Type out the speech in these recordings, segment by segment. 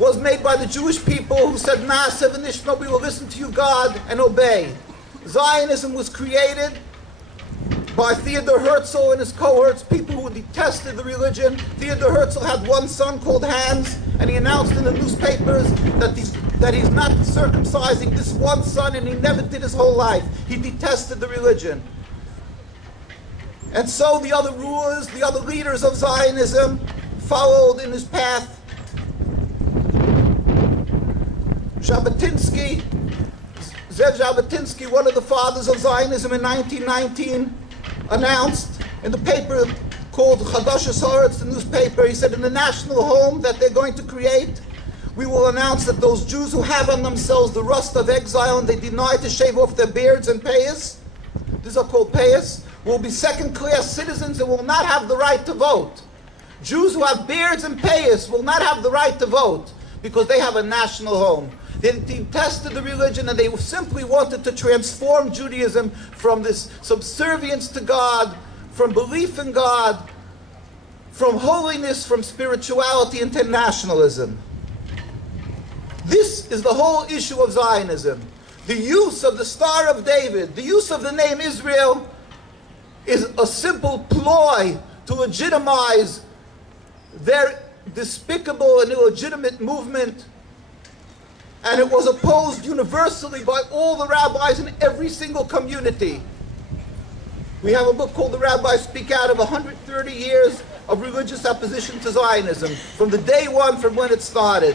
was made by the Jewish people who said, Na'aseh v'nishma, we will listen to you, God, and obey. Zionism was created by Theodor Herzl and his cohorts, people who detested the religion. Theodor Herzl had one son called Hans, and he announced in the newspapers that he's not circumcising this one son, and he never did his whole life. He detested the religion. And so the other rulers, the other leaders of Zionism followed in his path. Zev Jabotinsky, one of the fathers of Zionism in 1919, announced in the paper called Chadashas Haaretz, the newspaper, he said, in the national home that they're going to create, we will announce that those Jews who have on themselves the rust of exile and they deny to shave off their beards and payas, these are called payas, will be second-class citizens and will not have the right to vote. Jews who have beards and payas will not have the right to vote because they have a national home. They detested the religion and they simply wanted to transform Judaism from this subservience to God, from belief in God, from holiness, from spirituality into nationalism. This is the whole issue of Zionism. The use of the Star of David, the use of the name Israel, is a simple ploy to legitimize their despicable and illegitimate movement. And it was opposed universally by all the rabbis in every single community. We have a book called The Rabbis Speak Out of 130 years of religious opposition to Zionism, from the day one, from when it started.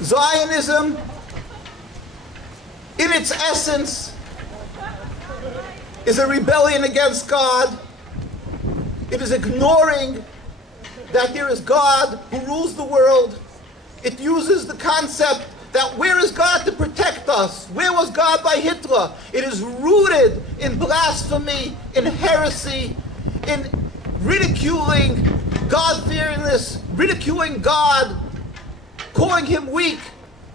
Zionism, in its essence, is a rebellion against God. It is ignoring that there is God who rules the world. It uses the concept that where is God to protect us? Where was God by Hitler? It is rooted in blasphemy, in heresy, in ridiculing God-fearingness, ridiculing God, calling him weak,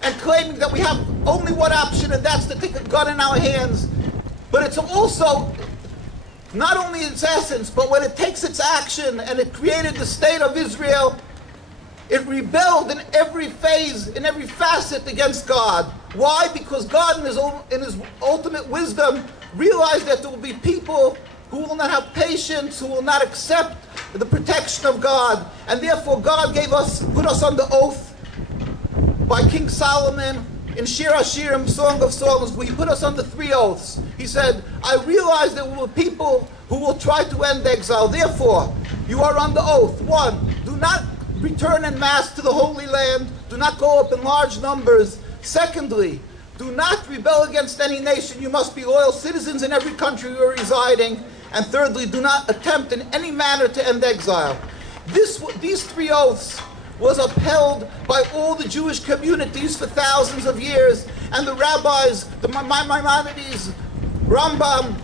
and claiming that we have only one option, and that's to take a gun in our hands. But it's also not only its essence, but when it takes its action, and it created the state of Israel, it rebelled in every phase, in every facet against God. Why? Because God in his ultimate wisdom realized that there will be people who will not have patience, who will not accept the protection of God. And therefore God put us under oath by King Solomon in Shir Hashirim, Song of Songs, where he put us under 3 oaths. He said, I realize there will be people who will try to end exile. Therefore, you are under oath. 1, do not return en masse to the Holy Land. Do not go up in large numbers. Secondly, do not rebel against any nation. You must be loyal citizens in every country you are residing. And thirdly, do not attempt in any manner to end exile. These 3 oaths was upheld by all the Jewish communities for thousands of years, and the rabbis, the Maimonides, Rambam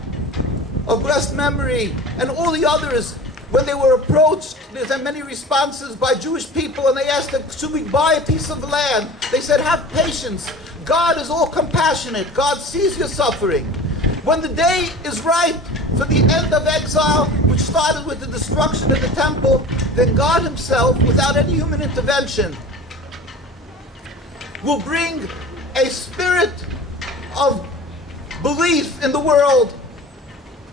of blessed memory, and all the others, when they were approached, there's many responses by Jewish people, and they asked them, should we buy a piece of land? They said, have patience. God is all compassionate. God sees your suffering. When the day is right for the end of exile, which started with the destruction of the temple, then God himself, without any human intervention, will bring a spirit of belief in the world.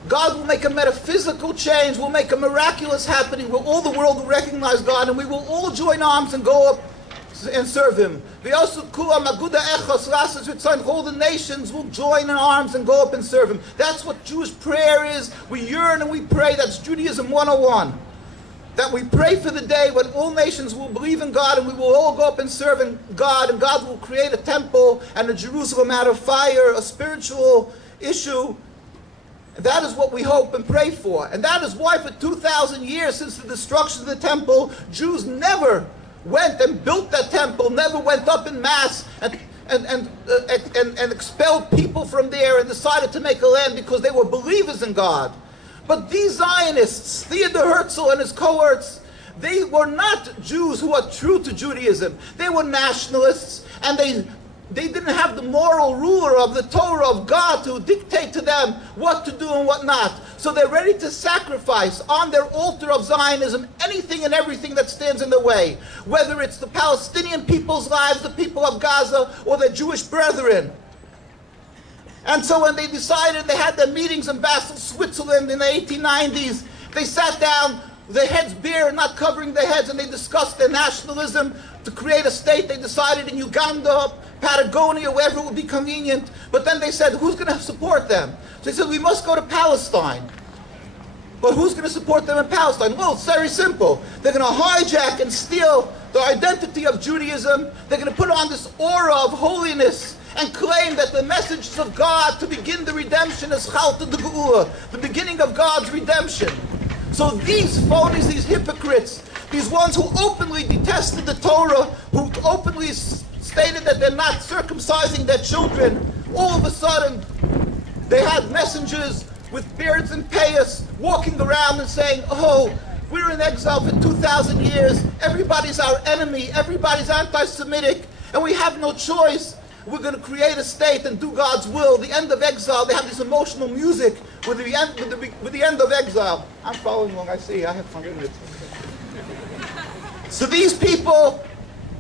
God will make a metaphysical change, will make a miraculous happening where all the world will recognize God, and we will all join arms and go up and serve him. All the nations will join in arms and go up and serve him. That's what Jewish prayer is. We yearn and we pray. That's Judaism 101. That we pray for the day when all nations will believe in God, and we will all go up and serve in God, and God will create a temple and a Jerusalem out of fire, a spiritual issue. That is what we hope and pray for. And that is why for 2,000 years since the destruction of the temple, Jews never went and built that temple, never went up in mass and expelled people from there and decided to make a land because they were believers in God. But these Zionists, Theodor Herzl and his cohorts, they were not Jews who are true to Judaism. They were nationalists, and they didn't have the moral ruler of the Torah of God to dictate to them what to do and what not. So they're ready to sacrifice on their altar of Zionism anything and everything that stands in the way, whether it's the Palestinian people's lives, the people of Gaza, or their Jewish brethren. And so when they decided, they had their meetings in Basel, Switzerland in the 1890s, they sat down, their heads bare, not covering their heads, and they discussed their nationalism to create a state. They decided in Uganda, Patagonia, wherever it would be convenient. But then they said, who's going to support them? So they said, we must go to Palestine. But who's going to support them in Palestine? Well, it's very simple. They're going to hijack and steal the identity of Judaism. They're going to put on this aura of holiness and claim that the messages of God to begin the redemption is Chalta de Geula, the beginning of God's redemption. So these phonies, these hypocrites, these ones who openly detested the Torah, who openly stated that they're not circumcising their children, all of a sudden they had messengers with beards and payas walking around and saying, oh, we're in exile for 2,000 years, everybody's our enemy, everybody's anti-Semitic, and we have no choice. We're going to create a state and do God's will. The end of exile, they have this emotional music with the end of exile. I'm following along, I see, I have 5 minutes. So these people,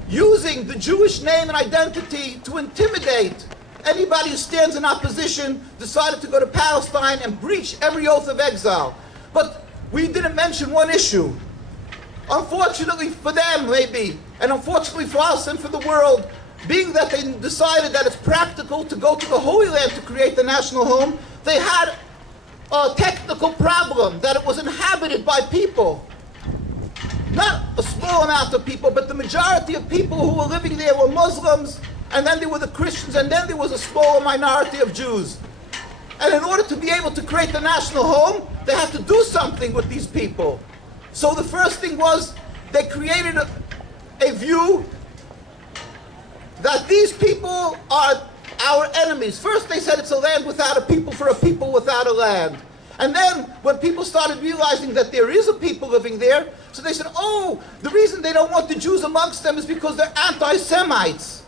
using the Jewish name and identity to intimidate anybody who stands in opposition, decided to go to Palestine and breach every oath of exile. But we didn't mention one issue. Unfortunately for them, maybe, and unfortunately for us and for the world, being that they decided that it's practical to go to the Holy Land to create the national home, they had a technical problem, that it was inhabited by people. Not a small amount of people, but the majority of people who were living there were Muslims, and then there were the Christians, and then there was a smaller minority of Jews. And in order to be able to create the national home, they had to do something with these people. So the first thing was, they created a view that these people are our enemies. First they said it's a land without a people for a people without a land. And then when people started realizing that there is a people living there, so they said, oh, the reason they don't want the Jews amongst them is because they're anti-Semites.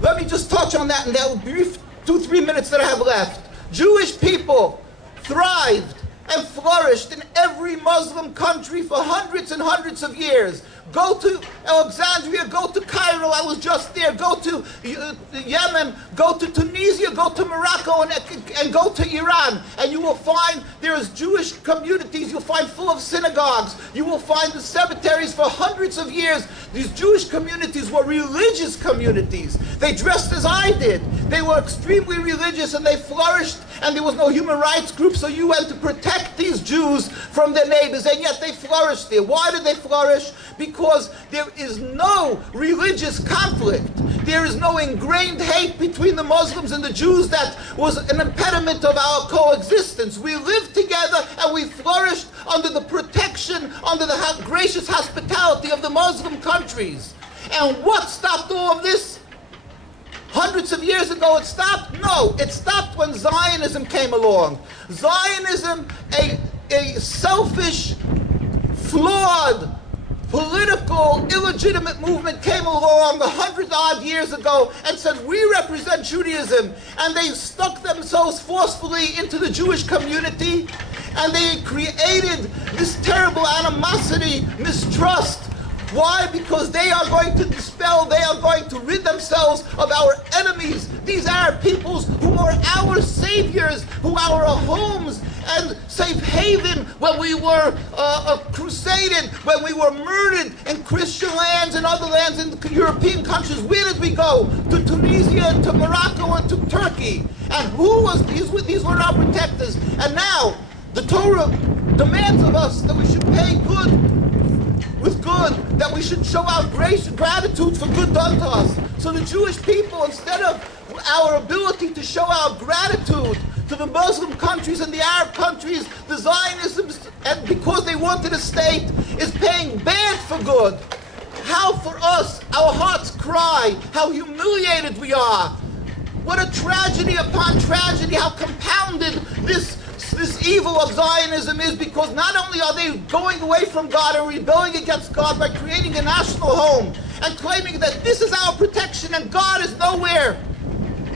Let me just touch on that in that brief 2-3 minutes that I have left. Jewish people thrived and flourished in every Muslim country for hundreds and hundreds of years. Go to Alexandria, go to Cairo, I was just there, go to Yemen, go to Tunisia, go to Morocco, and go to Iran. And you will find there is Jewish communities, you'll find full of synagogues, you will find the cemeteries for hundreds of years. These Jewish communities were religious communities. They dressed as I did. They were extremely religious and they flourished, and there was no human rights groups or UN to protect these Jews from their neighbors, and yet they flourished there. Why did they flourish? Because there is no religious conflict. There is no ingrained hate between the Muslims and the Jews that was an impediment of our coexistence. We lived together and we flourished under the protection, under the gracious hospitality of the Muslim countries. And what stopped all of this? Hundreds of years ago it stopped? No, it stopped when Zionism came along. Zionism, a selfish, flawed, political, illegitimate movement came along 100-odd years ago and said, we represent Judaism. And they stuck themselves forcefully into the Jewish community, and they created this terrible animosity, mistrust. Why? Because they are going to dispel, they are going to rid themselves of our enemies. These Arab peoples who are our saviors, who are our homes and safe haven when we were crusaded, when we were murdered in Christian lands and other lands in the European countries. Where did we go? To Tunisia and to Morocco and to Turkey. And who was these were our protectors. And now the Torah demands of us that we should pay good with good, that we should show our grace and gratitude for good done to us. So the Jewish people, instead of our ability to show our gratitude to the Muslim countries and the Arab countries, the Zionists, and because they wanted a state, is paying bad for good. How for us, our hearts cry, how humiliated we are. What a tragedy upon tragedy, how compounded this evil of Zionism is, because not only are they going away from God and rebelling against God by creating a national home and claiming that this is our protection and God is nowhere.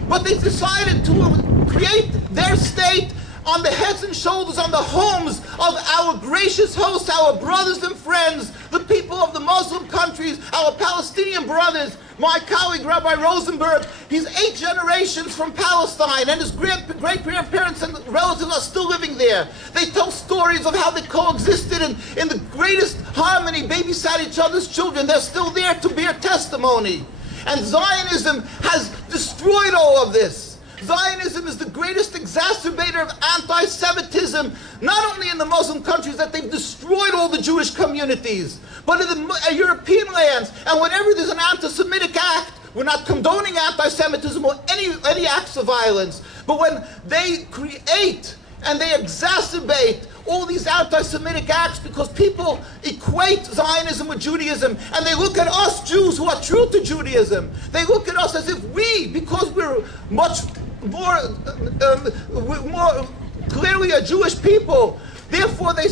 But they decided to create their state on the heads and shoulders, on the homes of our gracious hosts, our brothers and friends, the people of the Muslim countries, our Palestinian brothers. My colleague, Rabbi Rosenberg, he's 8 generations from Palestine, and his great-grandparents and relatives are still living there. They tell stories of how they coexisted in the greatest harmony, babysat each other's children. They're still there to bear testimony. And Zionism has destroyed all of this. Zionism is the greatest exacerbator of anti-Semitism, not only in the Muslim countries that they've destroyed all the Jewish communities, but in the European lands. And whenever there's an anti-Semitic act, we're not condoning anti-Semitism or any acts of violence, but when they create and they exacerbate all these anti-Semitic acts because people equate Zionism with Judaism, and they look at us Jews who are true to Judaism, they look at us as if we, because we're much more clearly a Jewish people, therefore they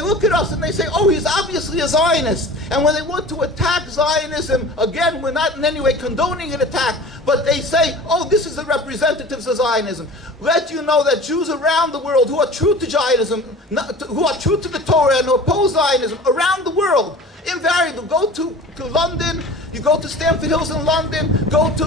look at us and they say, oh, he's obviously a Zionist. And when they want to attack Zionism, again, we're not in any way condoning an attack, but they say, oh, this is the representatives of Zionism. Let you know that Jews around the world who are true to Zionism, who are true to the Torah and oppose Zionism, around the world, invariably, go to London, you go to Stamford Hills in London, go to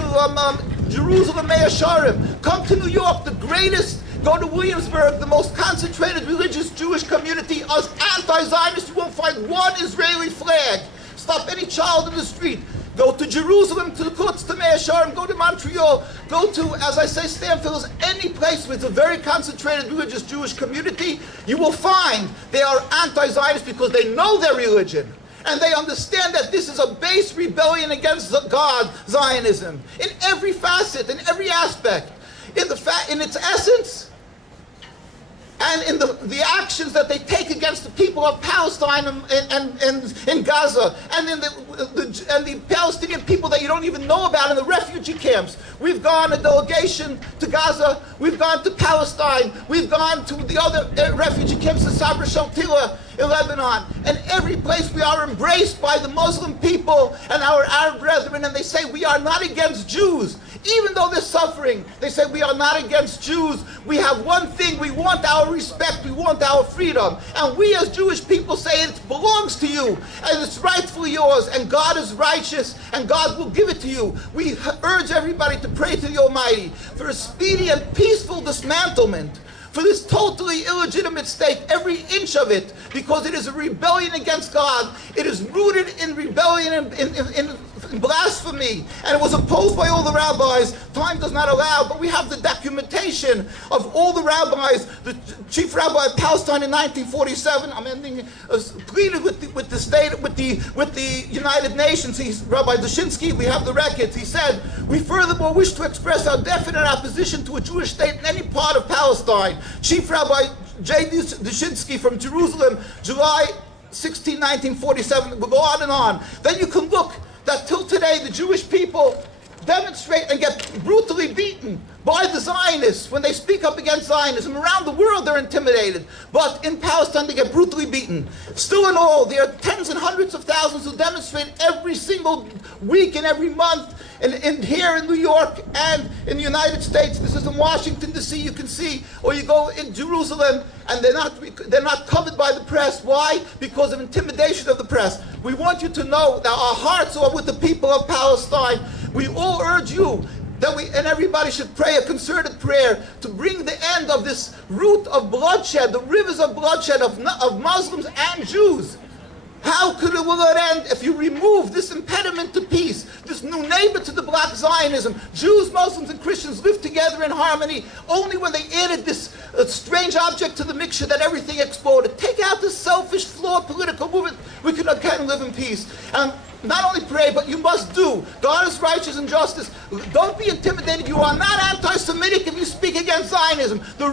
Jerusalem, Mea Sharim, come to New York, the greatest, go to Williamsburg, the most concentrated religious Jewish community, as anti-Zionists, you won't find one Israeli flag. Stop any child in the street. Go to Jerusalem, to the Quds, to Mea Sharim, go to Montreal, go to, as I say, Stamford Hills, any place with a very concentrated religious Jewish community, you will find they are anti-Zionists because they know their religion. And they understand that this is a base rebellion against God, Zionism, in every facet, in every aspect, in its essence, and in the actions that they take against the people of Palestine and in Gaza, and in the Palestinian people that you don't even know about in the refugee camps. We've gone a delegation to Gaza, we've gone to Palestine, we've gone to the other refugee camps, the Sabra Shaltila in Lebanon, and every place we are embraced by the Muslim people and our Arab brethren, and they say we are not against Jews. Even though they're suffering, they say we are not against Jews. We have one thing, we want our respect, we want our freedom. And we as Jewish people say it belongs to you, and it's rightfully yours, and God is righteous, and God will give it to you. We urge everybody to pray to the Almighty for a speedy and peaceful dismantlement, for this totally illegitimate state, every inch of it, because it is a rebellion against God. It is rooted in rebellion, in blasphemy, and it was opposed by all the rabbis. Time does not allow, but we have the documentation of all the rabbis. The chief rabbi of Palestine in 1947, I'm ending, pleaded with the United Nations. Rabbi Dushinsky, we have the records. He said, we furthermore wish to express our definite opposition to a Jewish state in any part of Palestine. Chief Rabbi J. Dushinsky from Jerusalem, July 16, 1947. We'll go on and on. Then you can look that till today the Jewish people demonstrate and get brutally beaten by the Zionists when they speak up against Zionism. Around the world they're intimidated, but in Palestine they get brutally beaten. Still in all, there are tens and hundreds of thousands who demonstrate every single week and every month, and here in New York and in the United States. This is in Washington D.C. you can see, or you go in Jerusalem, and they're not covered by the press. Why? Because of intimidation of the press. We want you to know that our hearts are with the people of Palestine. We all urge you that and everybody should pray a concerted prayer to bring the end of this root of bloodshed, the rivers of bloodshed of Muslims and Jews. How will it end if you remove this impediment to peace, this new neighbor to the black Zionism? Jews, Muslims, and Christians live together in harmony. Only when they added this strange object to the mixture that everything exploded. Take out this selfish, flawed political movement, we can again live in peace. And not only pray, but you must do. God is righteous and justice. Don't be intimidated. You are not anti-Semitic if you speak against Zionism. The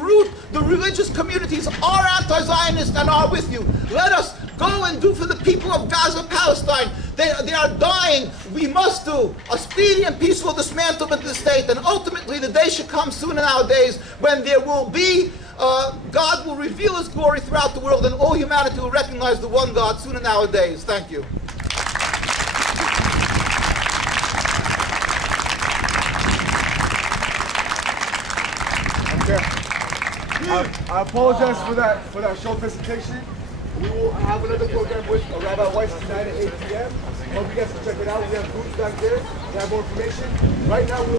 religious communities are anti-Zionist and are with you. Let us go and do for the people of Gaza, Palestine. They are dying. We must do a speedy and peaceful dismantlement of the state. And ultimately, the day should come soon in our days when there will be, God will reveal His glory throughout the world, and all humanity will recognize the one God soon in our days. Thank you. I apologize for that short presentation. We will have another program with Rabbi Weiss tonight at 8 p.m. Hope you guys can check it out. We have booths back there. We have more information. Right now,